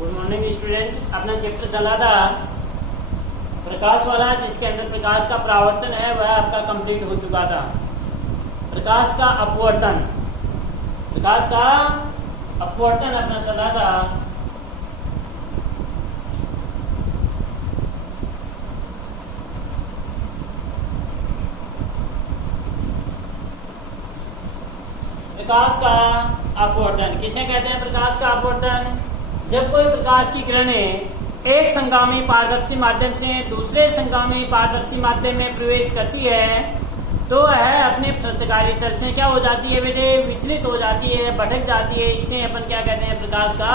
Good morning student. अपना chapter चला था प्रकाश वाला, जिसके अंदर प्रकाश का परावर्तन है वह आपका कंप्लीट हो चुका था। प्रकाश का अपवर्तन, प्रकाश का अपवर्तन अपना चला था। प्रकाश का अपवर्तन किसे कहते हैं? प्रकाश का अपवर्तन जब कोई प्रकाश की किरणें एक संगामी पारदर्शी माध्यम से दूसरे संगामी पारदर्शी माध्यम में प्रवेश करती है तो वह अपने प्रतिकारी तल से क्या हो जाती है बेटे? विचलित हो जाती है, भटक जाती है। इसे अपन क्या कहते हैं? प्रकाश का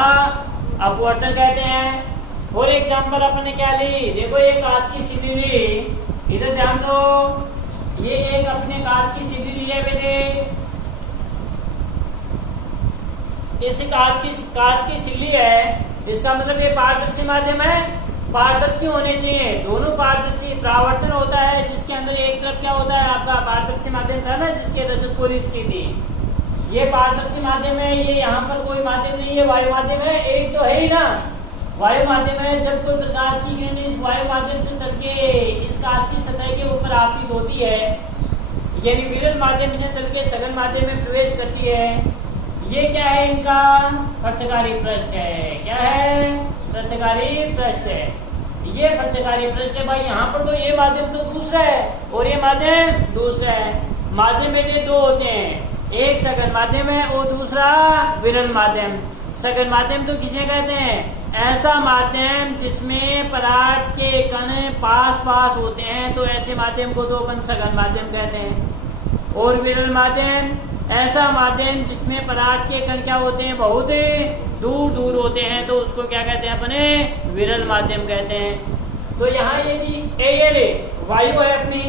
अपवर्तन कहते हैं। और एग्जाम्पल अपन ने क्या ली? देखो ये कांच की सीढ़ी ली, इधर ध्यान दो। ये एक अपने कांच की सीढ़ी ली है बेटे, इस कांच की सिल्ली है। इसका मतलब ये पारदर्शी माध्यम है, पारदर्शी होने चाहिए, दोनों पारदर्शी। परावर्तन होता है जिसके अंदर एक तरफ क्या होता है? आपका पारदर्शी माध्यम था ना, जिसके रजत पुलिस की थी। ये पारदर्शी माध्यम है, ये यहाँ पर कोई माध्यम नहीं है, वायु माध्यम है। एक तो है ही ना, वायु माध्यम है। जब कोई प्रकाश की किरण इस वायु माध्यम से चल के इस कांच की सतह के ऊपर आपतित होती है, यानी विरल माध्यम से चल के सघन माध्यम में प्रवेश करती है। ये क्या है? इनका प्रतिकारी पृष्ठ है। क्या है? प्रतिकारी पृष्ठ है। ये प्रतिकारी पृष्ठ है भाई। यहाँ पर तो ये माध्यम तो दूसरा है और ये माध्यम दूसरा है। माध्यम बेटे दो होते हैं, एक सघन माध्यम है और दूसरा विरल माध्यम। सघन माध्यम तो किसे कहते हैं? ऐसा माध्यम जिसमें पदार्थ के कण पास पास होते हैं, तो ऐसे माध्यम को तो अपन सघन माध्यम कहते हैं। और विरल माध्यम ऐसा माध्यम जिसमें पदार्थ के कण क्या होते हैं? बहुत दूर दूर होते हैं, तो उसको क्या कहते हैं? अपने विरल माध्यम कहते हैं। तो यहाँ ये वायु है अपनी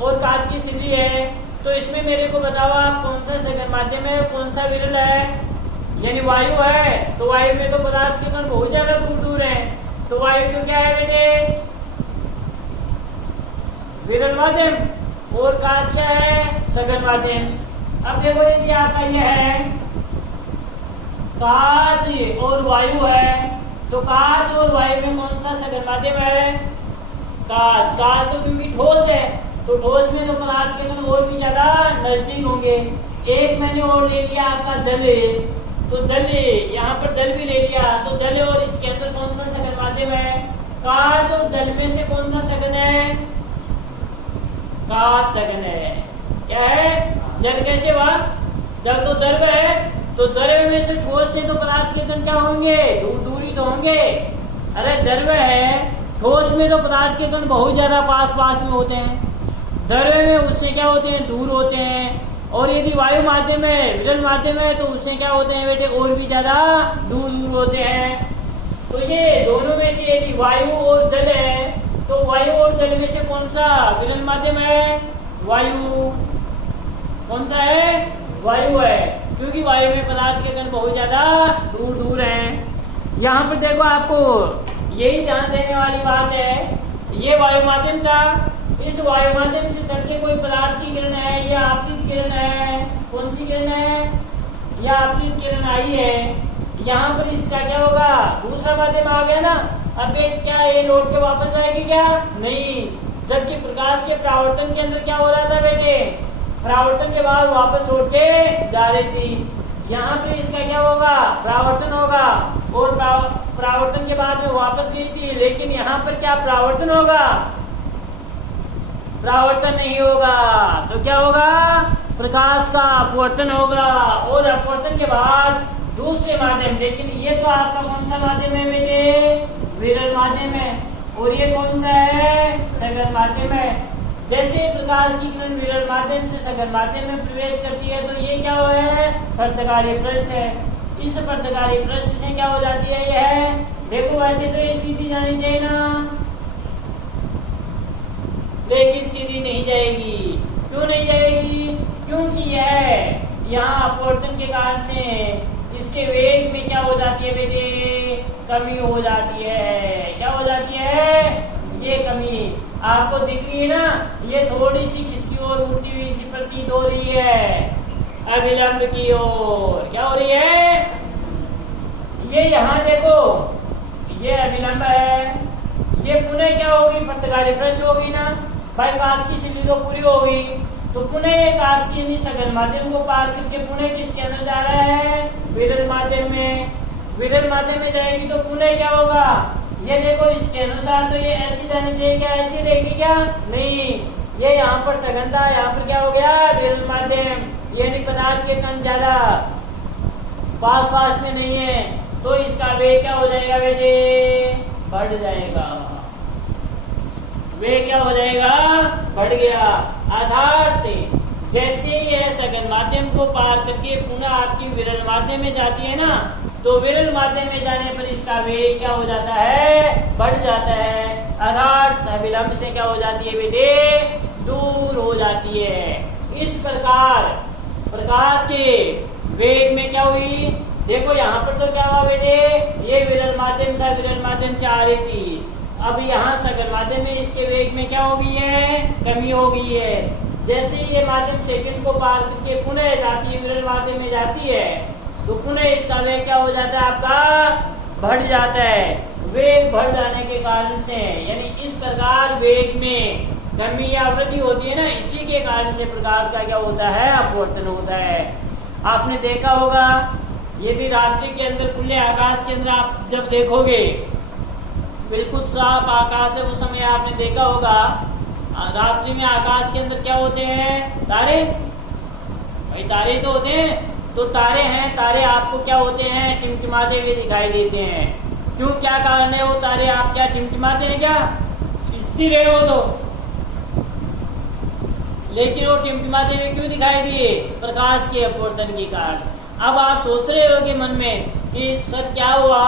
और कांच की सिल्ली है, तो इसमें मेरे को बताओ आप कौन सा सघन माध्यम है और कौन सा विरल है? यानी वायु है तो वायु में तो पदार्थ के कण बहुत ज्यादा दूर दूर है, तो वायु तो क्या है बेटे? विरल माध्यम। और कांच क्या है? सघन माध्यम। अब देखो यदि आपका यह है कांच और वायु है, तो कांच और वायु में कौन सा सघन माध्यम है? कांच। कांच तो क्योंकि ठोस है, तो ठोस में तो पदार्थ के कण और भी ज्यादा नजदीक होंगे। एक मैंने और ले लिया आपका जल, तो जल यहाँ पर जल भी ले लिया, तो जल और इसके अंदर कौन सा सघन माध्यम है? कांच और जल में से कौन सा सघन है? कांच सघन है। क्या है? जल कैसे हुआ? जल तो द्रव है, तो द्रव में से ठोस से तो पदार्थ के कण क्या होंगे? दूर दूर ही तो होंगे। अरे द्रव है, ठोस में तो पदार्थ के कण बहुत ज्यादा पास पास में होते हैं, द्रव में उससे क्या होते हैं? दूर होते हैं। और यदि वायु माध्यम है, विरल माध्यम है, तो उससे क्या होते हैं बेटे? और भी ज्यादा दूर दूर होते हैं। तो ये दोनों में से यदि वायु और जल है, तो वायु और जल में से कौन सा विरल माध्यम है? वायु। कौन सा है? वायु है, क्योंकि वायु में पदार्थ के कण बहुत ज्यादा दूर दूर हैं। यहाँ पर देखो, आपको यही ध्यान देने वाली बात है, ये वायु माध्यम था, इस वायु माध्यम से चल के कोई पदार्थ की किरण है, ये आपतित किरण है। कौन सी किरण है? यह आपतित किरण आई है। यहाँ पर इसका क्या होगा? दूसरा माध्यम आ गया ना। अब क्या ये लौट के वापस आएगी क्या? नहीं। जबकि प्रकाश के परावर्तन के अंदर क्या हो रहा था बेटे? परावर्तन के बाद वापस लौट के जा रही थी। यहाँ पे इसका क्या होगा? परावर्तन होगा, और परावर्तन के बाद में वापस गई थी, लेकिन यहाँ पर क्या परावर्तन होगा? परावर्तन नहीं होगा। तो क्या होगा? प्रकाश का अपवर्तन होगा, और अपवर्तन के बाद दूसरे माध्यम। लेकिन ये तो आपका कौन सा माध्यम है बेटे? विरल माध्यम है। और ये कौन सा है? सघन माध्यम है। जैसे प्रकाश की किरण विरल माध्यम से सघन माध्यम में प्रवेश करती है, तो ये क्या है? प्रतिकारी पृष्ठ है। इस प्रतिकारी पृष्ठ से क्या हो जाती है? यह देखो, वैसे तो ये सीधी जानी चाहिए ना, लेकिन सीधी नहीं जाएगी। क्यों नहीं जाएगी? क्योंकि यह यहाँ अपवर्तन के कारण से इसके वेग में क्या हो जाती है बेटे? कमी हो जाती है। क्या हो जाती है? ये कमी आपको दिख रही है ना, ये थोड़ी सी किसकी ओर उड़ती हुई सी प्रतीत हो रही है? अभिलंब की ओर। क्या हो रही है? ये यहाँ देखो, ये अभिलंब है, ये पुनः क्या होगी, पत्रकारी पृष्ठ होगी ना भाई। कांच की सिल्ली तो पूरी हो गई, तो पुनः ये कांच की सघन माध्यम को पार करके पुनः किसके अंदर जा रहा है, विरल माध्यम में। विरल माध्यम में जाएगी तो पुनः क्या होगा, ये देखो इसके अनुसार तो ये ऐसी जानी चाहिए, क्या ऐसी रहेगी क्या, नहीं, ये यहाँ पर सघनता, यहाँ पर क्या हो गया, विरल माध्यम, यानी पदार्थ के कण ज्यादा पास में नहीं है, तो इसका वेग क्या हो जाएगा बेटे, बढ़ जाएगा। वेग क्या हो जाएगा, बढ़ गया। अर्थात जैसे यह सघन माध्यम को पार करके पुनः आपकी विरल माध्यम में जाती है ना, तो विरल माध्यम में जाने पर इसका वेग क्या हो जाता है, बढ़ जाता है। अर्थात अभिलंब से क्या हो जाती है बेटे, दूर हो जाती है। इस प्रकार प्रकाश के वेग में क्या हुई, देखो यहाँ पर तो क्या हुआ बेटे, ये विरल माध्यम से आ रही थी, अब यहाँ सघन माध्यम में इसके वेग में क्या हो गई है, कमी हो गई है। जैसे ये माध्यम सेकंड को पार करके पुनः जाती है, विरल माध्यम में जाती है, तो पुनः इसका वेग क्या हो जाता है, आपका बढ़ जाता है। वेग बढ़ जाने के कारण से, यानी इस प्रकार वेग में कमी या वृद्धि होती है ना, इसी के कारण से प्रकाश का क्या होता है, अपवर्तन होता है। आपने देखा होगा, यदि रात्रि के अंदर खुले आकाश के अंदर आप जब देखोगे, बिल्कुल साफ आकाश है, उस समय आपने देखा होगा रात्रि में आकाश के अंदर क्या होते हैं, तारे, भाई तारे तो होते हैं, तो तारे हैं, तारे आपको क्या होते हैं, टिमटिमाते हुए दिखाई देते हैं। क्यों, क्या कारण है, वो तारे आप क्या टिमटिमाते हैं, क्या स्थिर है वो तो, लेकिन वो टिमटिमाते हुए क्यों दिखाई दिए, प्रकाश के अपवर्तन के कारण। अब आप सोच रहे हो कि मन में कि सर क्या हुआ,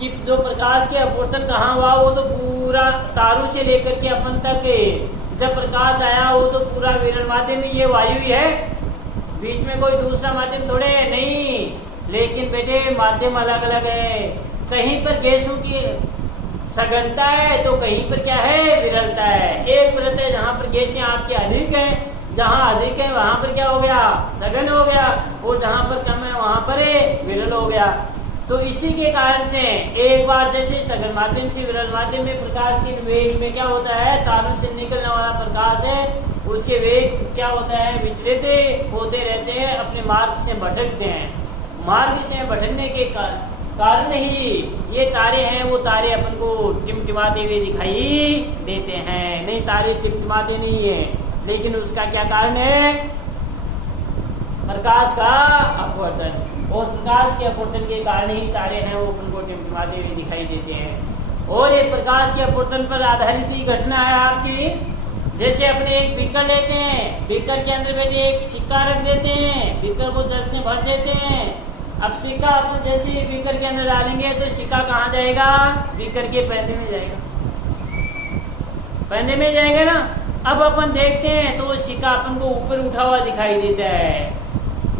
कि जो प्रकाश के अपवर्तन कहाँ हुआ, वो तो पूरा तारों से लेकर के अपन तक जब प्रकाश आया, वो तो पूरा विरल माध्यम में ये वायु ही है, बीच में कोई दूसरा माध्यम थोड़े है, नहीं। लेकिन बेटे माध्यम अलग अलग है, कहीं पर गैसों की सघनता है तो कहीं पर क्या है, विरलता है। एक परत है जहाँ पर गैसें आपके अधिक है, जहाँ अधिक है वहां पर क्या हो गया, सघन हो गया, और जहाँ पर कम है वहां पर विरल हो गया। तो इसी के कारण से एक बार जैसे सघन माध्यम से विरल माध्यम में प्रकाश के वेग में क्या होता है, तारों से निकलने वाला प्रकाश है, उसके वेग क्या होता है, विचलित होते रहते हैं, अपने मार्ग से भटकते हैं। मार्ग से भटकने के कारण ही ये तारे हैं, वो तारे अपन को टिमटिमाते हुए दिखाई देते हैं। नहीं, तारे टिमटिमाते नहीं है, लेकिन उसका क्या कारण है, प्रकाश का अपवर्तन, और प्रकाश के अपवर्तन के कारण ही तारे हैं वो अपन को टिमटिमाते हुए दिखाई देते हैं। और ये प्रकाश के अपवर्तन पर आधारित ही घटना है आपकी। जैसे अपने एक बीकर लेते हैं, बीकर के अंदर बेटे एक सिक्का रख देते हैं, बीकर को जल से भर देते हैं। अब सिक्का अपन जैसे बीकर के अंदर डालेंगे तो सिक्का कहाँ जाएगा, बीकर के पैंदे में जाएगा, पैंदे में जाएगा ना। अब अपन देखते हैं तो वो सिक्का अपन को ऊपर उठा हुआ दिखाई देता है,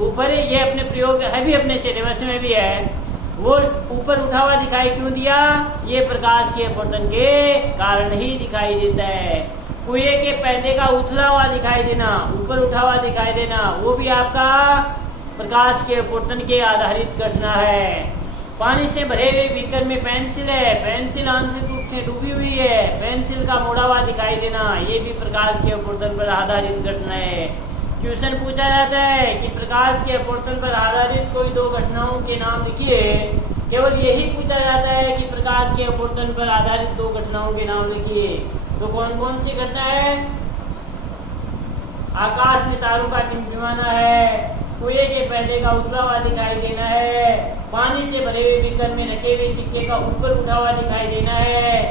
ऊपर, ये अपने प्रयोग है भी, अपने सिलेबस में भी है, वो ऊपर उठा हुआ दिखाई क्यों दिया, ये प्रकाश के अपवर्तन के कारण ही दिखाई देता है। कुएं के पैदे का उथला हुआ दिखाई देना, ऊपर उठा हुआ दिखाई देना, वो भी आपका प्रकाश के अपवर्तन के आधारित घटना है। पानी से भरे हुए बीकर में पेंसिल है, पेंसिल आंशिक रूप से डूबी हुई है, पेंसिल का मोड़ा हुआ दिखाई देना, ये भी प्रकाश के अपवर्तन पर आधारित घटना है। क्वेश्चन पूछा जाता है कि प्रकाश के अपवर्तन पर आधारित कोई दो घटनाओं के नाम लिखिए, केवल यही पूछा जाता है कि प्रकाश के अपवर्तन पर आधारित दो घटनाओं के नाम लिखिए। तो कौन कौन सी घटना है, आकाश में तारों का टिमटिमाना है, कुएं के पैदे का उतरा हुआ दिखाई देना है, पानी से भरे हुए बीकर में रखे हुए सिक्के का ऊपर उठा हुआ दिखाई देना है,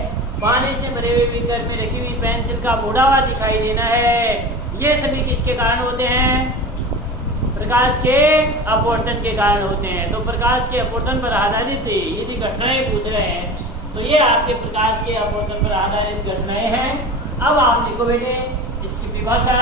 पानी से भरे हुए बीकर में रखी हुई पेंसिल का मुड़ा हुआ दिखाई देना है। ये सभी किसके कारण होते हैं, प्रकाश के अपवर्तन के कारण होते हैं। तो प्रकाश के अपवर्तन पर आधारित यदि घटनाएं पूछ रहे हैं तो ये आपके प्रकाश के अपवर्तन पर आधारित घटनाएं हैं। अब आप लिखो बेटे इसकी विभाषा।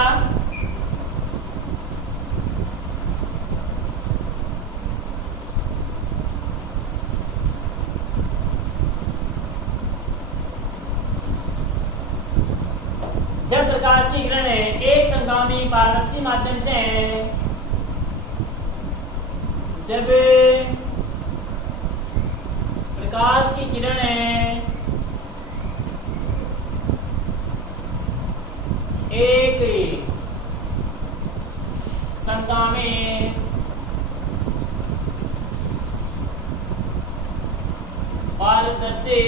जब प्रकाश की किरण एक संगामी पारदर्शी माध्यम से जब प्रकाश की किरण है एक संगामी पारदर्शी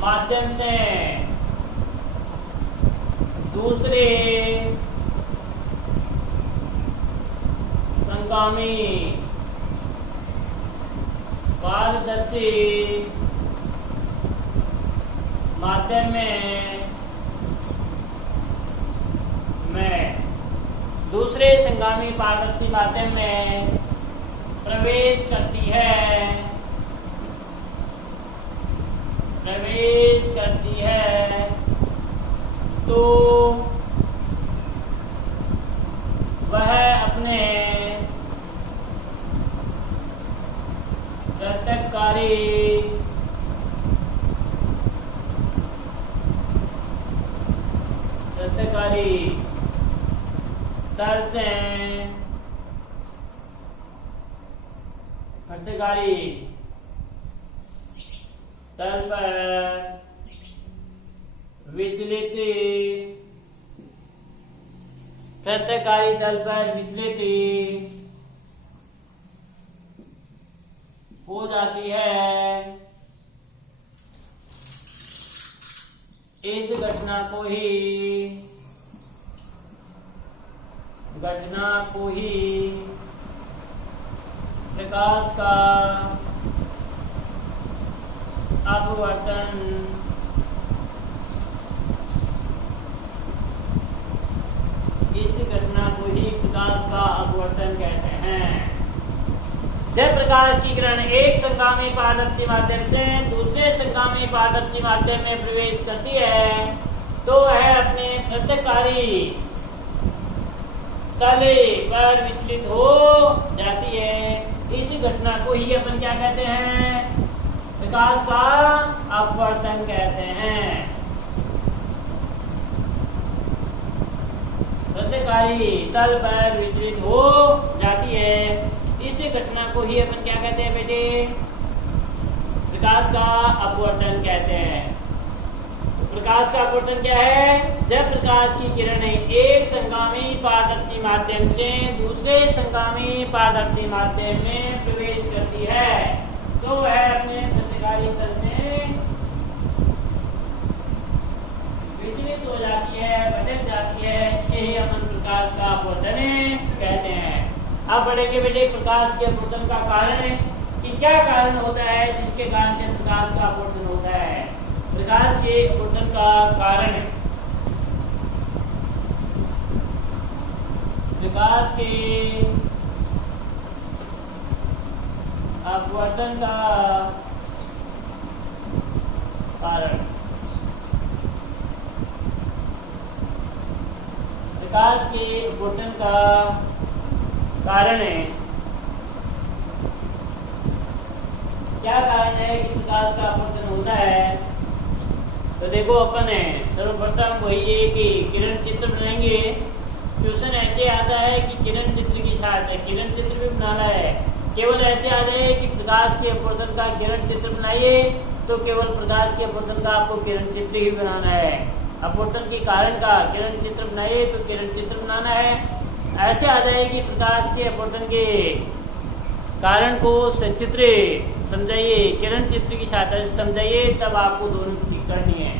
माध्यम से दूसरे संगामी पारदर्शी माध्यम में दूसरे संगामी पारदर्शी माध्यम में प्रवेश करती है तो वह अपने प्रत्यक्षकारी तल से प्रत्यक्षकारी तल पर विचलित हो जाती है। इस घटना को ही प्रकाश का अपवर्तन कहते हैं। जब प्रकाश की किरण एक संगामी पारदर्शी माध्यम से दूसरे संगामी पारदर्शी माध्यम में प्रवेश करती है तो वह अपने प्रत्यक्षकारी तले पर विचलित हो जाती है। इसी घटना को ही अपन क्या कहते हैं? प्रकाश का अपवर्तन कहते हैं। प्रत्यक्षकारी तल पर विचलित हो जाती है, इसी घटना को ही अपन क्या कहते हैं बेटे? प्रकाश का अपवर्तन कहते हैं। तो प्रकाश का अपवर्तन क्या है? जब प्रकाश की किरणें एक संगामी पारदर्शी माध्यम से दूसरे संगामी पारदर्शी माध्यम में प्रवेश करती है तो वह अपने प्रत्यक्षकारी तल से विचलित हो जाती है, भटक जाती है। इसे ही अपन प्रकाश का अपवर्तन कहते हैं। अब बढ़ेंगे बेटे प्रकाश के अपवर्तन का कारण कि क्या कारण होता है जिसके कारण से प्रकाश का अपवर्तन होता है। प्रकाश के अपवर्तन का कारण, प्रकाश के अपवर्तन का कारण, प्रकाश के अपवर्तन का कारण है। क्या कारण है कि प्रकाश का अपवर्तन होता है? तो देखो अपन है सर्वप्रथम वही है कि किरण चित्र बनाएंगे। क्वेश्चन ऐसे आता है कि किरण चित्र की साथ है, किरण चित्र भी बनाना है। केवल ऐसे आ जाए कि प्रकाश के अपवर्तन का किरण चित्र बनाइए तो केवल प्रकाश के अपवर्तन का आपको किरण चित्र ही बनाना है। अपवर्तन के कारण का किरण चित्र बनाइए तो किरण चित्र बनाना है। ऐसे आ जाए कि प्रकाश के अपवर्तन के कारण को सचित्र समझाइए, किरण चित्र की सहायता से समझाइए, तब आपको दोनों की करनी है।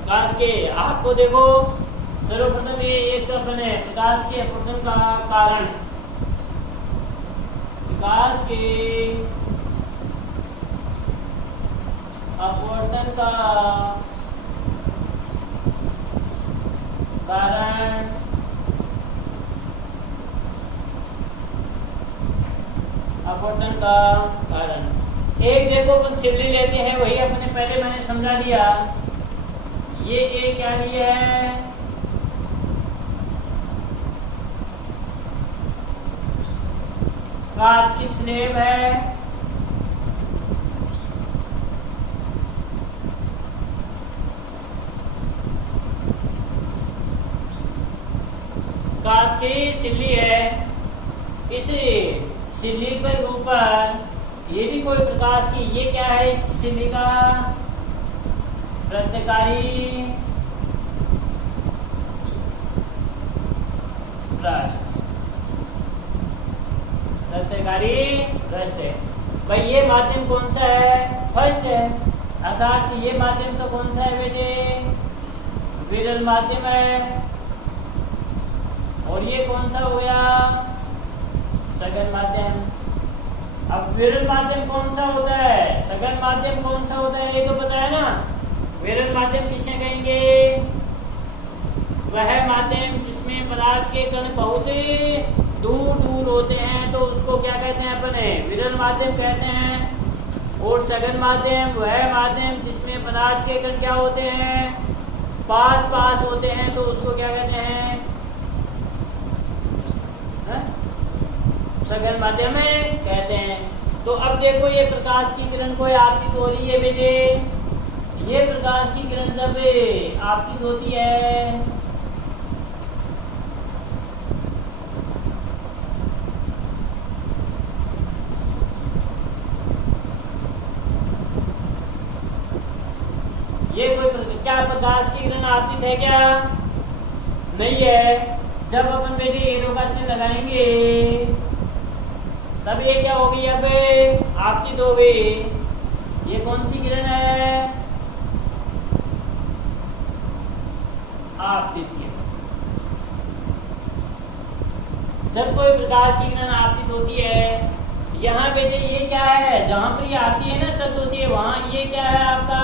प्रकाश के आपको देखो सर्वप्रथम ये एक अपन है प्रकाश के अपवर्तन का कारण, प्रकाश के अपवर्तन का कारण अपवर्तन का कारण। एक देखो अपन सिवली लेते हैं, वही अपने पहले मैंने समझा दिया। ये ए क्या लिया है, कांच की स्लेब है, कांच की सिल्ली है। इस सिल्ली के ऊपर ये भी कोई प्रकाश की, ये क्या है, सिल्ली का प्रत्यकारी पृष्ठ, प्रत्यकारी पृष्ठ है। भाई ये माध्यम कौन सा है, फर्स्ट है, अर्थात ये माध्यम तो कौन सा है बेटे, विरल माध्यम है। और ये कौन सा हो गया, सघन माध्यम। अब विरल माध्यम कौन सा होता है, सघन माध्यम कौन सा होता है, ये तो पता है ना। विरल माध्यम किसे कहेंगे, वह माध्यम जिसमें पदार्थ के कण बहुत दूर दूर होते हैं, तो उसको क्या कहते हैं अपने, विरल माध्यम कहते हैं। और सघन माध्यम वह माध्यम जिसमें पदार्थ के कण क्या होते हैं, पास पास होते हैं, तो उसको क्या कहते हैं, सघन माध्यम में कहते हैं। तो अब देखो ये प्रकाश की किरण कोई आपतित हो रही है बेटे, ये प्रकाश की किरण जब आपतित होती है ये कोई क्या प्रकाश की किरण आपतित है क्या, नहीं है। जब अपन बेटे एरो का चिन्ह लगाएंगे तब ये क्या होगी, अब आपतित हो गई। ये कौन सी किरण है, आपतित किरण। जब कोई प्रकाश की किरण आपतित होती है, यहाँ बेटे ये क्या है, जहां पर ये आती है ना, टच होती है, वहां ये क्या है आपका,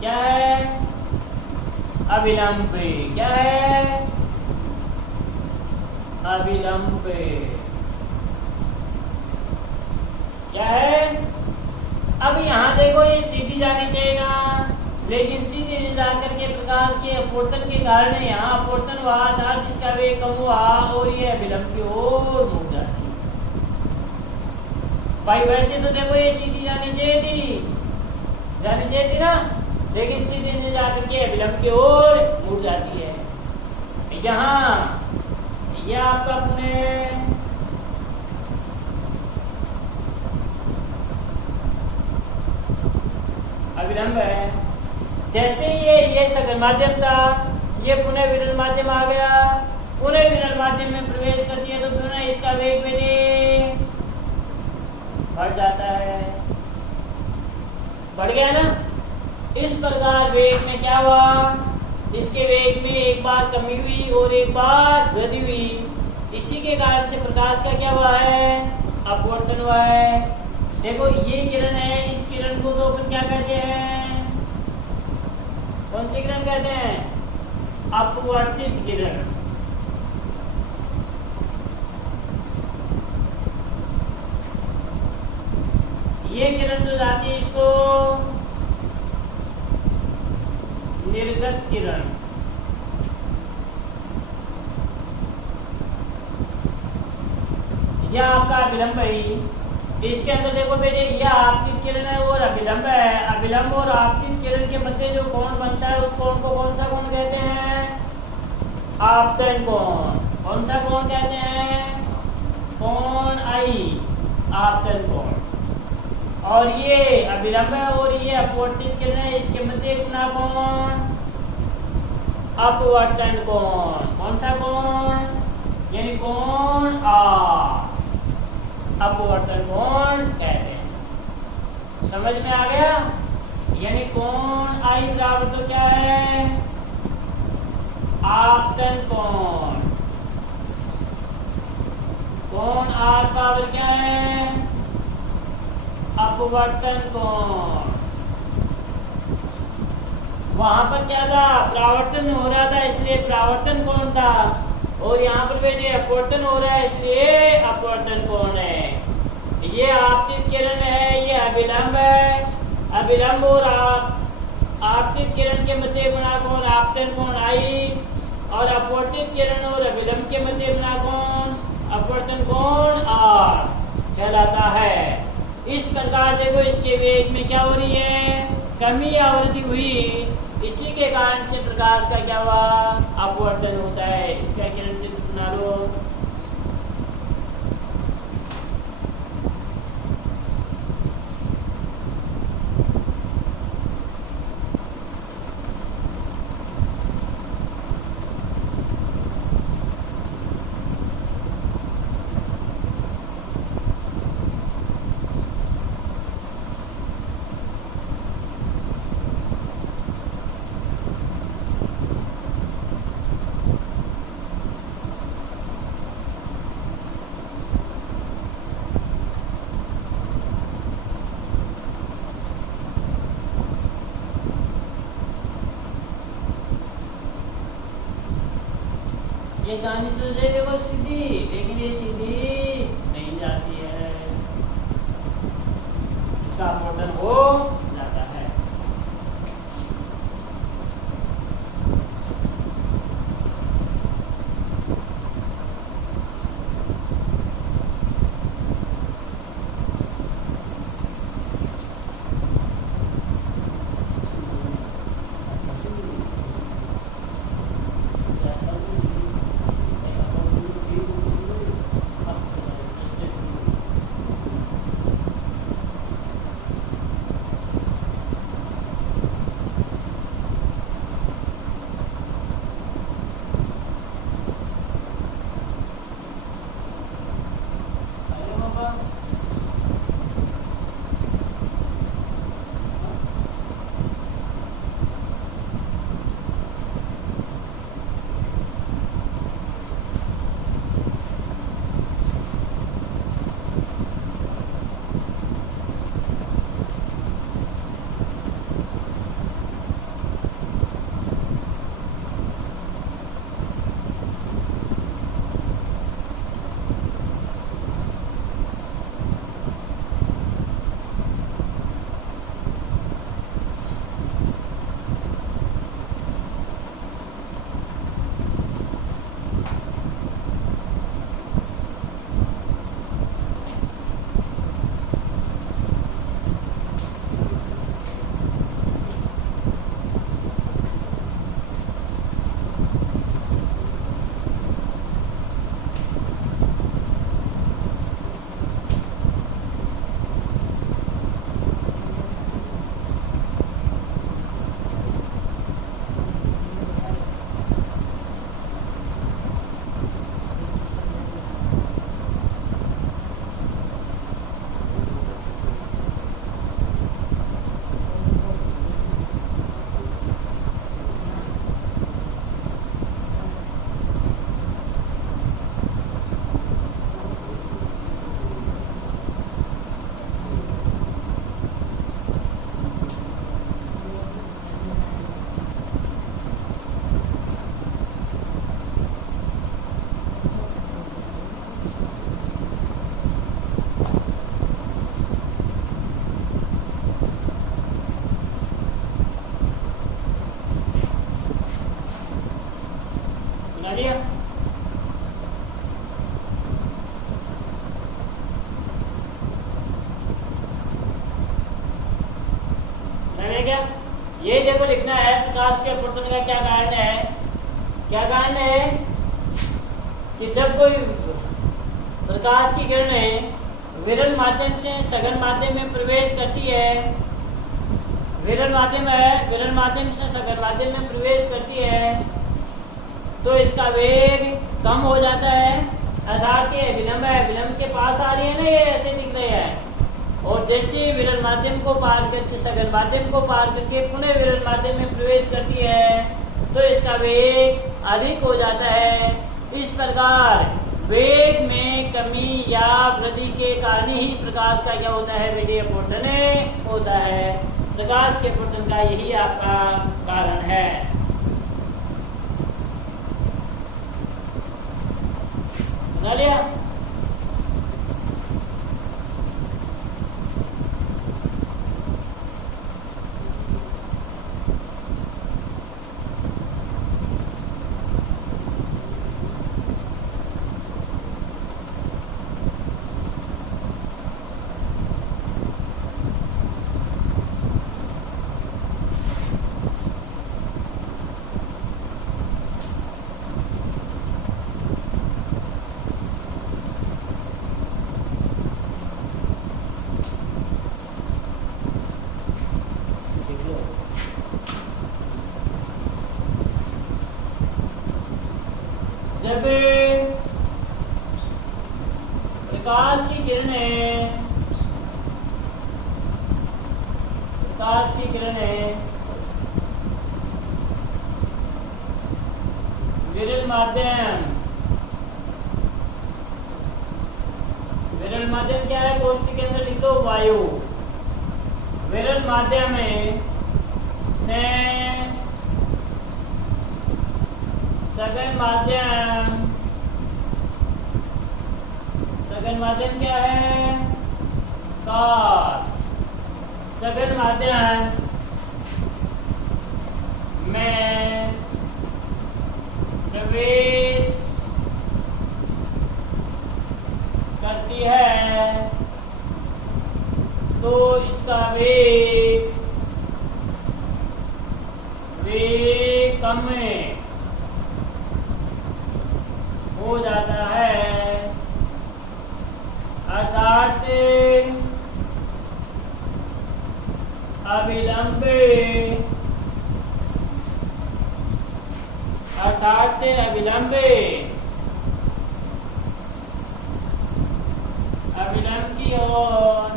क्या है, अविलंब। क्या है, अविलंब। क्या है, अब यहाँ देखो ये सीधी जानी चाहिए ना, लेकिन सीधे जाकर के प्रकाश के अपवर्तन के कारण यहाँ अपवर्तन हुआ था, जिसका वेग कम हुआ और ये अविलंब की ओर मुड़ जाती है। भाई वैसे तो देखो ये सीधी जानी चाहिए थी ना, लेकिन सीधे नहीं जाकर के विलंब की ओर मुड़ जाती है। यहाँ यह आपका अपने अविलंब है। जैसे ये सघन माध्यम था, ये पुनः विरल माध्यम आ गया, पुनः विरल माध्यम में प्रवेश करती है तो पुनः इसका वेग बेटे बढ़ जाता है, बढ़ गया ना। इस प्रकार वेग में क्या हुआ, इसके वेग में एक बार कमी हुई और एक बार वृद्धि हुई। इसी के कारण से प्रकाश का क्या हुआ है, अपवर्तन हुआ है। देखो ये किरण है, इस किरण को तो अपन क्या कहते हैं, कौन सी किरण कहते हैं, अपवर्तित किरण। ये किरण जो जाती है इसको निर्गत किरण। यह आपका अभिलंब है। इसके अंदर देखो बेटे, यह आपतित किरण है और अभिलंब है। अभिलंब और आपतित किरण के मध्य जो कोण बनता है, उस कोण को कौन सा कोण कहते हैं, आपतन कोण। कौन सा कोण कहते हैं, कोण आई, आपतन कोण। और ये अभिलंब है और ये अपवर्तित किरण है, इसके मध्य इतना कोण अपवर्तन कोण। कौन सा कोण, यानी कोण अपवर्तन कोण कहते हैं। समझ में आ गया, यानी कोण आई बराबर तो क्या है, आपतन कोण। कोण आर पावर क्या है? अपवर्तन कोण। वहां पर क्या था? परावर्तन हो रहा था, इसलिए परावर्तन कोण था, और यहाँ पर बेटे अपवर्तन हो रहा है, इसलिए अपवर्तन कोण है। ये आपतित किरण है, ये अभिलंब है। अभिलंब और आपतित किरण के मध्य बना कोण आपतन कोण आई, और अपवर्तित किरण और अभिलंब के मध्य बना कोण अपवर्तन कोण आर कहलाता है। इस प्रकार देखो, इसके वेग में क्या हो रही है? कमी या वृद्धि हुई, इसी के कारण से प्रकाश का क्या हुआ? अपवर्तन होता है। इसका किरण चित्र बना लो। ये जानी तो जाएगी वो सीधी, लेकिन ये सीधी नहीं जाती है, इसका अपवर्तन हो जाता है। ये देखो लिखना है प्रकाश के अपवर्तन का क्या कारण है। क्या कारण है कि जब कोई प्रकाश की किरणें विरल माध्यम से सघन माध्यम में प्रवेश करती है, विरल माध्यम है, विरल माध्यम से सघन माध्यम में प्रवेश करती है तो इसका वेग कम हो जाता है, अर्थात ये विलंब है, विलंब के पास आ रही है ना, ये ऐसे दिख रहे हैं। और जैसे विरल माध्यम को पार करके सघन माध्यम को पार करके पुनः विरल माध्यम में प्रवेश करती है तो इसका वेग अधिक हो जाता है। इस प्रकार वेग में कमी वृद्धि के कारण ही प्रकाश का क्या होता है बेटे, अपवर्तन होता है। प्रकाश के अपवर्तन का यही आपका कारण है। बता लिया? जब प्रकाश की किरणें विरल माध्यम क्या है, गोष्ठी के अंदर लिख लो वायु। विरल माध्यम में से सघन माध्यम क्या है, कांच। सघन माध्यम में प्रवेश करती है तो इसका वेग कम हो जाता है, अर्थात अविलंब की ओर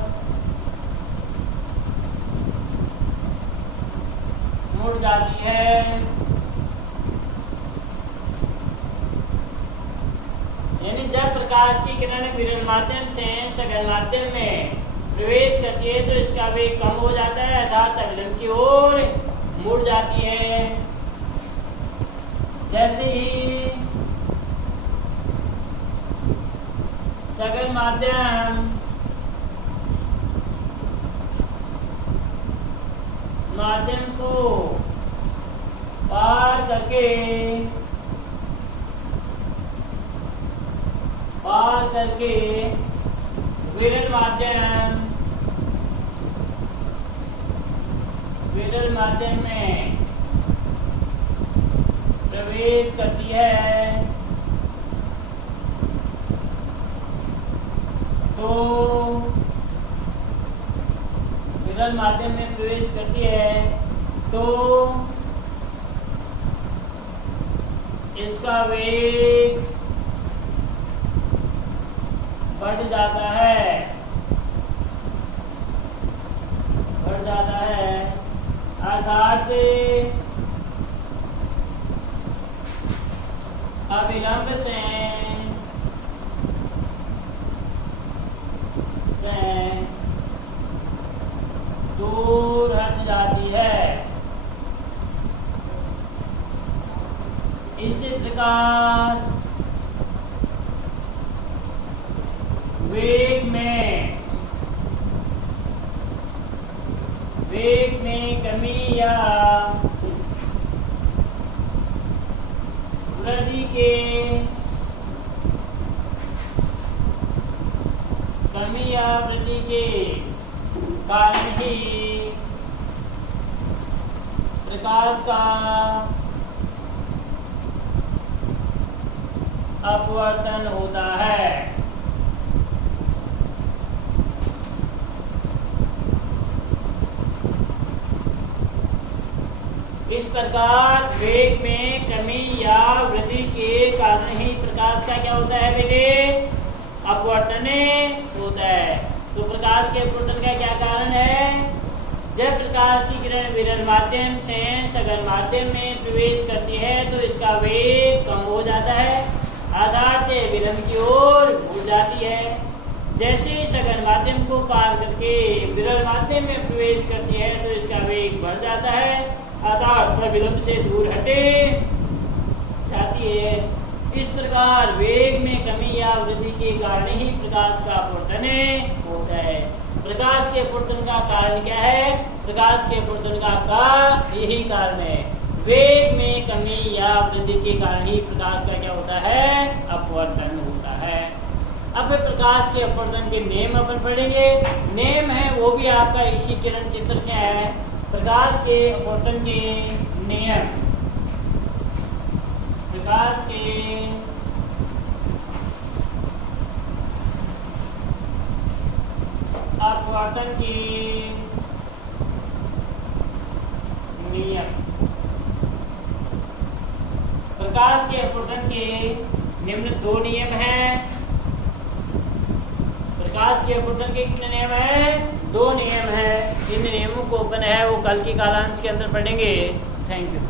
मुड़ जाती है। यानी जब प्रकाश की किरण विरल माध्यम से सघन माध्यम में प्रवेश करती है तो इसका वेग कम हो जाता है, अर्थात अविलंब की ओर मुड़ जाती है। जैसे ही सघन माध्यम को पार करके विरल माध्यम में प्रवेश करती है तो विरल माध्यम में प्रवेश करती है तो इसका वेग बढ़ जाता है, अर्थात अविलंब से दूर हट जाती है। इसी प्रकार वेग में कमी या वृद्धि के कारण ही प्रकाश का अपवर्तन होता है। इस प्रकार वेग में कमी या वृद्धि के कारण ही प्रकाश का क्या होता है बेटे, अपवर्तन होता है। तो प्रकाश के अपवर्तन का क्या कारण है, जब प्रकाश की किरण विरल माध्यम से सघन माध्यम में प्रवेश करती है तो इसका वेग कम हो जाता है, अर्थात विलंब की ओर मुड़ जाती है। जैसे सघन माध्यम को पार करके विरल माध्यम में प्रवेश करती है तो इसका वेग बढ़ जाता है, अतः विलंब से दूर हटे जाती है। इस प्रकार वेग में कमी या वृद्धि के कारण ही प्रकाश का अपवर्तन होता है। प्रकाश के अपवर्तन का कारण क्या है? प्रकाश के अपवर्तन का यही कारण है, वेग में कमी या वृद्धि के कारण ही प्रकाश का क्या होता है? अपवर्तन होता है। अब प्रकाश के अपवर्तन के नियम अपन पढ़ेंगे। नियम है वो भी आपका इसी किरण चित्र से है। प्रकाश के अपवर्तन के नियम, प्रकाश के अपवर्तन के नियम। प्रकाश के अपवर्तन के निम्न 2 नियम हैं। प्रकाश के अपवर्तन के कितने नियम हैं? 2 नियम हैं। इन नियमों को अपन है वो कल के कालांश के अंदर पढ़ेंगे। Thank you.